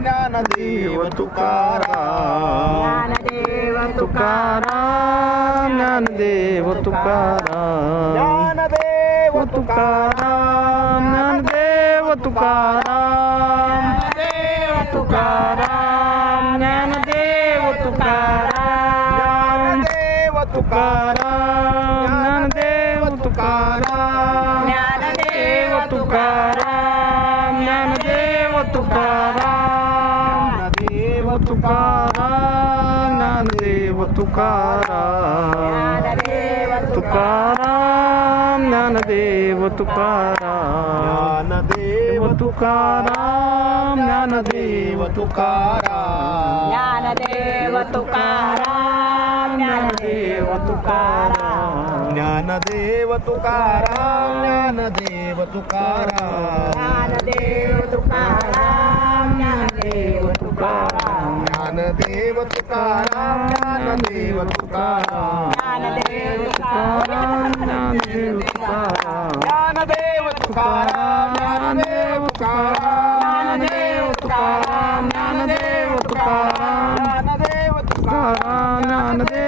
Dnyandev Tukaram, Dnyandev Tukaram, Dnyandev Tukaram, Dnyandev Tukaram, Dnyandev Tukaram, Tukaram, Dnyandev Tukaram, Tukaram, Dnyandev Tukaram, Dnyandev Tukaram, Dnyandev Tukaram, Dnyandev Tukaram, Dnyandev Tukaram, Tukaram, Dnyandev Tukaram, Dnyandev Tukaram, Dnyandev Tukaram, Dnyandev Tukaram, Dnyandev Tukaram, Dnyandev Tukaram, Dnyandev Tukaram, Dnyandev Tukaram, Dnyandev Tukaram, Dnyandev Tukaram, Dnyandev Tukaram, Dnyandev Dnyandev Tukaram, Dnyandev Tukaram, Dnyandev Tukaram, Dnyandev Tukaram, Dnyandev Tukaram, Dnyandev Tukaram, Dnyandev